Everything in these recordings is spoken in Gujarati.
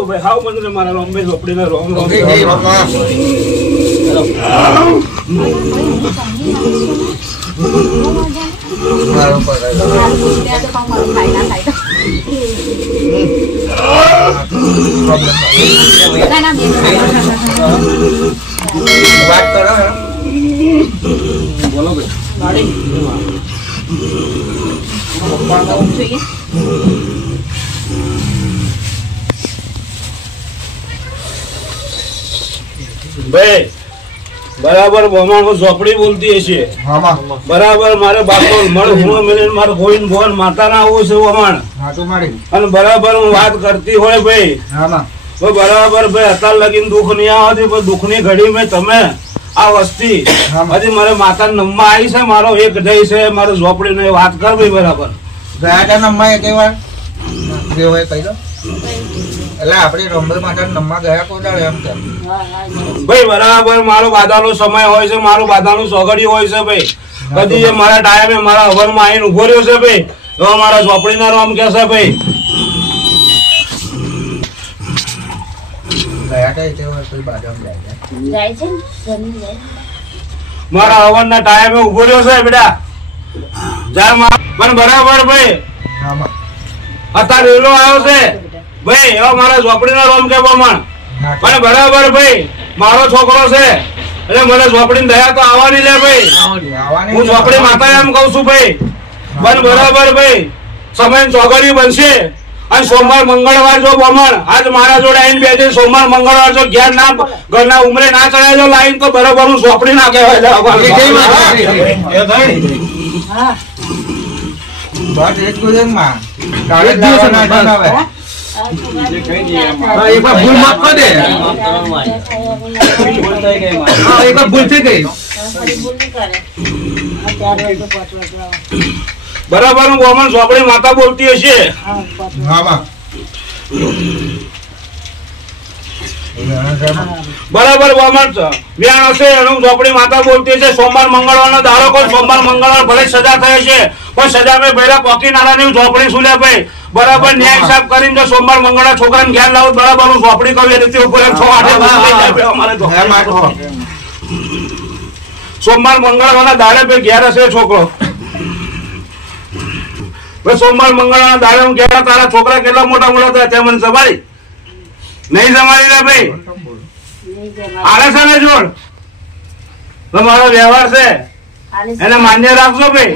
ભાઈ હાવ મને મારા રોમ્બે ઝોપડીને રોમ રોમ વાત કરો બોલો ભાઈ ભાઈ બરાબર બોમાણો ઝોપડી બોલતી હશે બરાબર મારે બાપો મળ હું મિલન મારો ગોવિંદ ભવન માતા ના આવું છે બોમાણ અને બરાબર હું વાત કરતી હોય ભાઈ તો બરાબર ભાઈ અત્યાર લગીને દુઃખ નહીં આવતી પણ દુઃખ ની ઘડી મેં તમે આ વસ્તી હજી મારે માતા નમ્મા આવી છે મારો એક જય છે મારો ઝોપડી ને વાત કર ભાઈ બરાબર ગયા નમ્મા એક વાર જે હોય કહી દો એટલે આપણે રંબલ માતા નમ્મા ગયા કોદાળ એમ કે ભાઈ બરાબર મારો બાધાનો સમય હોય છે મારું બાધાનું સોગડિયું હોય છે ભાઈ કદી એ મારા ટાઈમે મારા હવનમાં આવીને ઉભો રહ્યો છે ભાઈ તો મારા ઝોપડીના રોમ કે છે ભાઈ ગયા હતા તે વાર કોઈ બાદામ જાય છે મારા હવનના ટાઈમે ઉભો રહ્યો છે બેટા જા પણ બરાબર ભાઈ અત્યારે રેલો આવ્યો છે ભાઈ હવે મારા ઝોપડીના રોમ કે પ્રમાણ પણ બરાબર ભાઈ મારો છોકરો છે એટલે મને ઝોપડીની દયા તો આવવાની લે ભાઈ હું ઝોપડી માતા એમ કઉ છું ભાઈ પણ બરાબર ભાઈ સમય ચોગડિયું બનશે અને સોમવાર મંગળવાર જો બમણ આજ મારા જોડે આવીને બેઠે સોમવાર મંગળવાર જો ઘેર ના ઘરના ઉમરે ના ચડાય લાઈન તો બરાબર હું ઝોપડી ના કહેવાય બરાબર હું ગોમન ઝોપડી માતા બોલતી હશે બરાબર ગોમન વ્યાણ હશે એનું ઝોપડી માતા બોલતી હશે સોમવાર મંગળવાર નો દાડો કોઈ સોમવાર મંગળવાર ભલે સજા થઈ છે પણ સજા મેં ભેરા પોકી નારાની ઝોપડી સુલે ભાઈ બરાબર ન્યાય હિસાબ કરીને જો સોમવાર મંગળવાર છોકરાને ઘેર લાવું બરાબર હું ઝોપડી કહું એ રીતે ઉપર સોમવાર મંગળવારના દાડે ભાઈ ઘેર હશે છોકરો સોમવાર મંગળવારના દાડે હું ઘેર તારા છોકરા કેટલા મોટા મોટા થયા તે મને સંભાળી નહીં સંભાળી રે ભાઈ આલે છે ને જોડ તમારો વ્યવહાર છે એને માન્ય રાખજો ભાઈ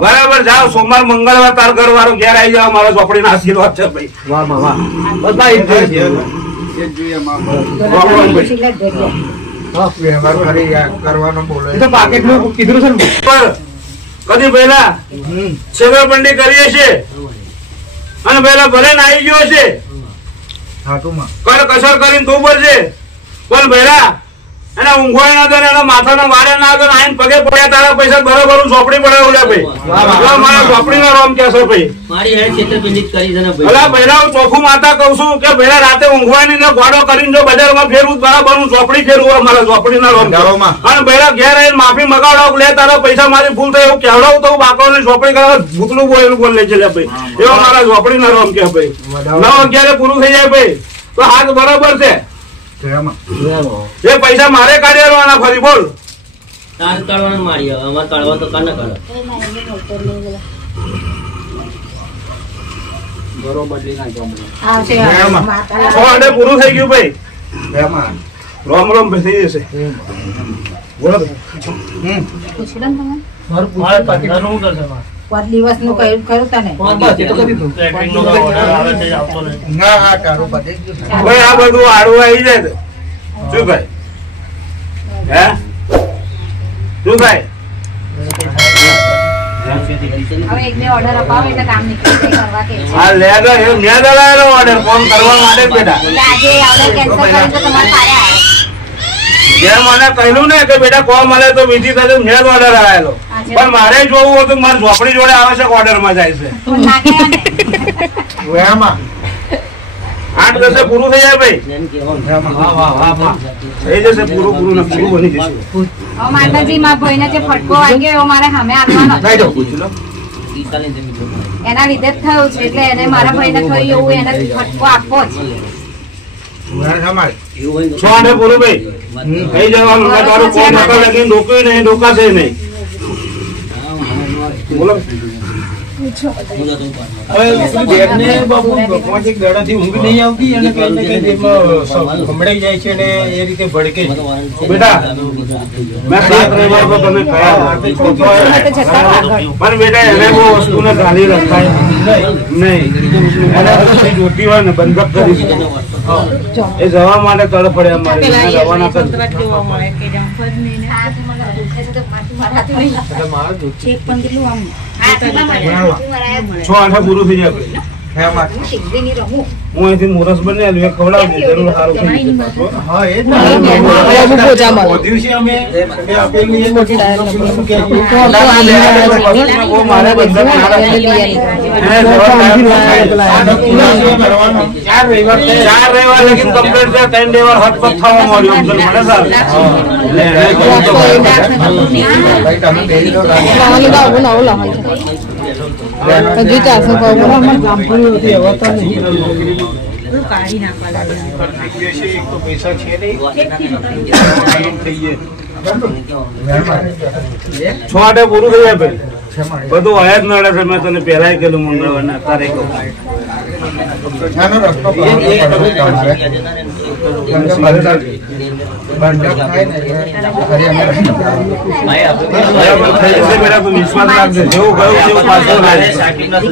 બરાબર જાઓ સોમવાર મંગળવાર તાર ઘર વાળો ઘેર આવી જાવ મારા ઝોપડી ના આશીર્વાદ છે ભાઈ કદી પહેલા છેતરપિંડી કરીએ છે અને પહેલા ભલે ને આવી ગયો છે કર કસર કરીને તું બોલશે પણ પહેલા એના ઊંઘવાય ના દે એના માથાના વારે ના દે આઈને પગે પડ્યા તારા પૈસા બરાબર હું ઝોપડી પડાવું લે ભાઈ મારા ઝોપડી ના રોમ કેસે ભાઈ મારી હેડ છેતરપિંડી કરી છે ને ભાઈ અલા પહેલા હું ચોખ્ખું માતા કહું છું કે પહેલા રાતે ઊંઘવાની ને ગોડો કરીને જો બજારમાં ફેરવું બરાબર હું ઝોપડી ફેરવું મારા ઝોપડી ના રોમ અને પહેલા ઘેર આવીને માફી મગાવડાવ લે તારા પૈસા મારી ભૂલ થઈ એવું કહેવડાવું તો બાકરો ને ઝોપડી કરવા ભૂતલું બોલેલું બોલ લે છે લે ભાઈ એવો મારા ઝોપડી ના રોમ કે ભાઈ 9:11 પૂરું થઈ જાય ભાઈ તો હાથ બરાબર છે એ પૈસા મારે કાઢી આવવાના ફરી બોલ તાર કાઢવાનું મારી અમાર કાઢવા તો કાને કાઢો બરોબર પૂરું થઈ ગયું ભાઈ રોમ રોમ થઈ જશે બોલો દિવસ નું કયું તને ભાઈ આ બધું આડું આવી જાય શું ભાઈ હે શું ભાઈ હવે એક બે ઓર્ડર અપાવો એટલે કામ નીકળી જાય કરવા કે હા લે તો એ મેં દલાયેલો ઓર્ડર ફોન કરવા માટે બેટા આજે ઓર્ડર કેન્સલ કરી તો તમારે પારે આવ્યો જે મને કહ્યું ને કે બેટા કોલ મળે તો વિધિ થશે મેં ઓર્ડર આવેલો પણ મારે જોવું હતું મારી ઝોપડી જોડે આવે છે ઓર્ડર માં જાય છે 8 10 પૂરું થઈ જાય ભાઈ થઈ જશે પૂરું ને પૂરું બની જશે માતાજી માં ભાઈને જે ફટકો વાગ્યો એવો મારે સામે આપવાનો લઈ જાઓ પૂછી લો એના લીધે જ થયું છે એટલે એને મારા ભાઈને થયું એવું એને ફટકો આપવો જ. છો આને પૂરું ભાઈ કઈ જવાનું ના તારું કોમ નકર લગીને ડોક્યું નહીં ડોકાશે નહીં બોલો હવે બેગને બાપુ 5 એક દાડાથી ઊંઘ નહીં આવતી અને કઈ ને કઈ દેહમાં ગમડાઈ જાય છે અને એ રીતે ભડકે છે. બેટા મેં 7 રવિવાર તો તને કહ્યા પણ બેટા એને બહુ વસ્તુને ગાલી રખાય નહીં એને વસ્તુ જોતી હોય ને બંધક કરી એ જવા માટે તડપડે અમારે રવાના કરી છો આઠા પૂરું થઈ જાય હું અહીંથી મુરસ બને ખવડાવી જરૂર સારું થઈ જશે. હા એ જ ને. વધ્યું છે અમે કે આપેલું એ શું કહે છે? મારે બંધક ચાર રવિવાર લગીને કમ્પ્લીટ છે 3 રવિવાર હટપટ થવા મળ્યો મને સારું પૈસા છે નહીં છો આટે પૂરું થઈ જાય ભાઈ બધું આયા જ નડે છે મેં તને પહેલા કીધું મંગળવારને અત્યારે કહું વિશ્વાસ રાખજે જેવું ગયું તેવું પાછું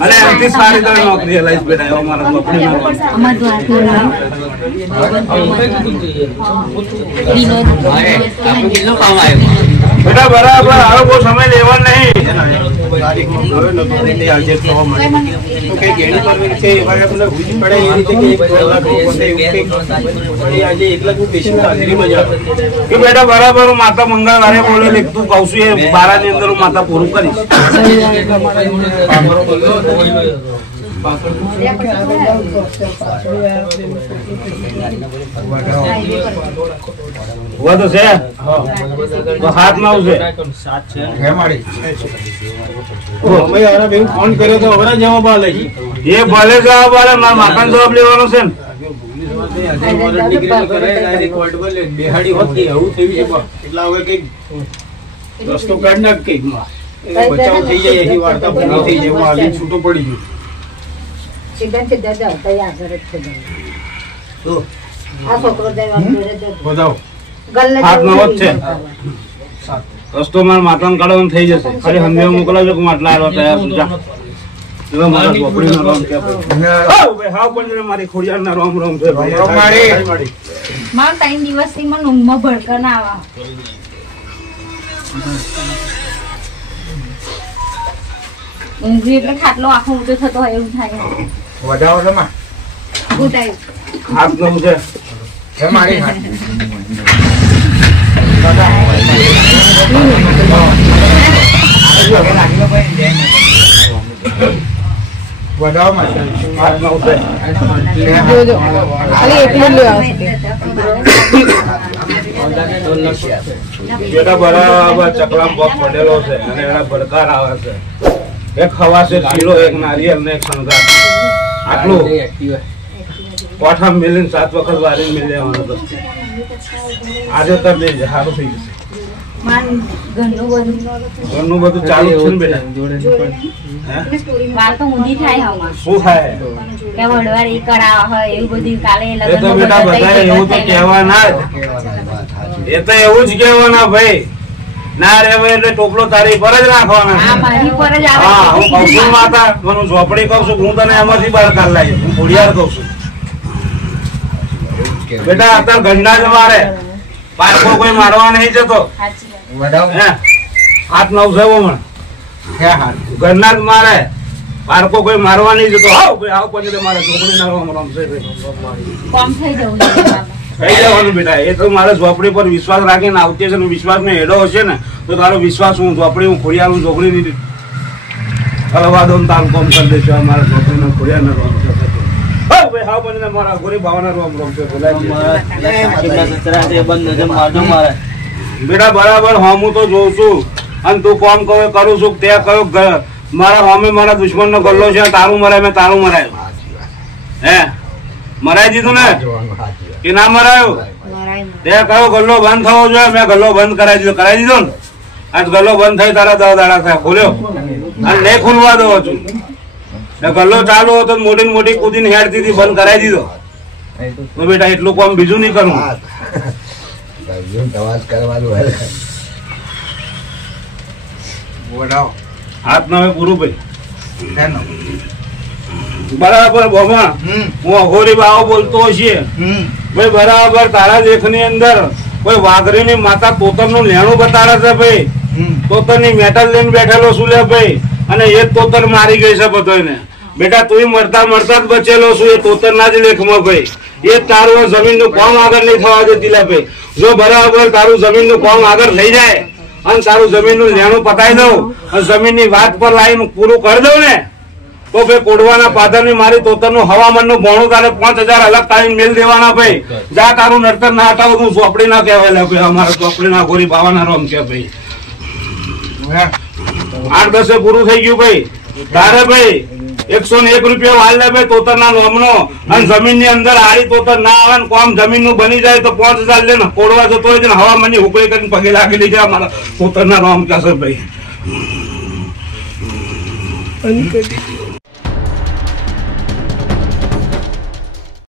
અને એમથી સારી તને નોકરી લાઈશ બેટા એવો મારા બેટા બરાબર હવે બહુ સમય લેવા નહીં કે બેટા બરાબર હું માતા મંગળવારે બોલે તું કઉ છું એ 12 ની અંદર હું માતા પૂરું કરીશ. વધુ છે તો 7-9 છે ફોન કર્યો તો હવે જવાબ આલે છે. એ ભલે જવાબ આલે મારા માતાનો જવાબ લેવાનો છે ને રસ્તો કાઢ નાખ કઈક બચાવ થઈ જાય એની વાર્તા પૂરી થઈ જાય આલી છૂટો પડી ગયો. બતાવો 7-9 જ છે રસ્તો મારા માતાને કાઢવાનું થઈ જશે ખાલી હમે મોકલાવજો કે માટલા આવ્યો તૈયાર છું જા. મારા ચોપડીનો રોમ કે હાવ પણ મારી ખોડિયારના રોમ રોમ છે મારા 3 દિવસથી મને ઊંઘમાં ભડકા ના આવા. ઊંઘી એટલે ખાટલો આખો ઊંચો થતો હોય એવું થાય. વધાવો છે માં ગુડ ટાઈમ 7-9 છે મારી હાથ વધાવો માં 7-9 છે બેટા બરાબર ચકલા પગ પડેલો છે અને એના ભડકાર આવે છે એક ખવાશે કિલો એક નારિયેળ ને એક શણગાર આટલું કોઠા મિલીને 7 વખત વારી મિલ લેવાનો દોસ્ત આજે કરી દેજે સારું થઈ જશે. ઘરનું બધું ચાલુ છે ને બેટા વાત તો ઊંધી થાય હમણાં શું થાય કે વડવાર ઈ કરાવા હોય એવું બધું કાલે એ તો બેટા બધા એવું તો કહેવાના જ એ તો એવું જ કહેવાના ભાઈ ના રે ભાઈ એટલે ટોપલો તારી પર જ રાખવાના. આ મારી પર જ આવે. હા હું કહું છું માતા મને ઝોપડી કહું છું હું તને એમાંથી બહાર કાઢ લાવી હું ખોડિયાર કહું છું બેટા અત્યારે ગંડા જ મારે પારકો કોઈ મારવા નહીં જતો વધાવો હે 7-9 છે મને ઘરના જ મારે પારકો કોઈ મારવા નહીં જતો આવ ભાઈ આવ પછી મારે ઝોપડી ના રમશે કોમ થઈ જવું જોઈએ. કઈ જવાનું બેટા એ તો મારે ઝોપડી પર વિશ્વાસ રાખીને આવતી છે ને વિશ્વાસ મેં હેડો હશે ને તો તારો વિશ્વાસ હું ઝોપડી હું ખોડિયાર હું ઝોપડી ની હલવા દો તાલ કોમ કરી દેજો અમારા ઝોપડી ને ખોડિયાર ને રોમ છે ભાઈ હા પણ મારા ગોરી ભાવના રોમ રોમ છે બેટા બરાબર હું તો જોઉં છું અને તું કોમ કરું છું તે કયો મારા સામે મારા દુશ્મન નો ગલ્લો છે, તારું મરાય મેં તારું મરાયું. હે મરાઈ દીધું ને કે ના મરાયું? તે કયો ગલ્લો બંધ થવો જોઈએ? મેં ગલ્લો બંધ કરાવી દીધો ને. આજ ગલ્લો બંધ થઈ તારા 10 દાડા થયા, ખોલ્યો અને નહીં ખુલવા દો છું. ગલ્લો ચાલુ હતો મોટી ને મોટી કૂદીને હેડતી હતી, બંધ કરાવી દીધો. તો બેટા એટલું કામ બીજું નહીં કરું. હાથ ના હોય પૂરું ભાઈ. બરાબર બોમા, હું અઘોરી બાવો બોલતો છીએ ભાઈ. બરાબર તારા દેખ ની અંદર કોઈ વાઘરી ની માતા તોતર નું લેણું બતાડે છે ભાઈ. તોતર ની મેટલ લઈને બેઠેલો શું લે ભાઈ, અને એ તોતર મારી ગઈ છે બધોને. બેટા તું મરતા મરતા જ બચેલો છું એ તોતર ના જ લેખમાં ભાઈ. એ તારું જમીન નું કામ આગળ નહીં થવા દેતી લે ભાઈ. જો બરાબર તારું જમીન નું કામ આગળ લઈ જાય અને તારું જમીન નું લેણું પતાવી દઉં અને જમીન ની વાત પર લાઈન પૂરું કરી દઉં ને, તો ભાઈ કોડવાના પાદર ની મારી તોતર નું હવામાન નું ભોણું તારે 5000 અલગ તારીખ મેલ દેવાના ભાઈ. જા તારું નડતર ના હટાવું, તું ચોપડી ના કહેવાય લે ભાઈ. અમારે ચોપડી ના ગોરી બાવાના રોમ કે ભાઈ. 8-10 પૂરું થઈ ગયું ભાઈ. તારે ભાઈ 101 રૂપિયા વાલ લે ભાઈ તોતર ના નોમનો. અને જમીન ની અંદર આડી તોતર ના આવે ને કોમ જમીન નું બની જાય તો 5000 લે ને. કોડવા જતો હોય ને હવામાન ની હુકડી કરીને પગે લાગેલી છે અમારા તોતર ના નોમ કહેશે ભાઈ.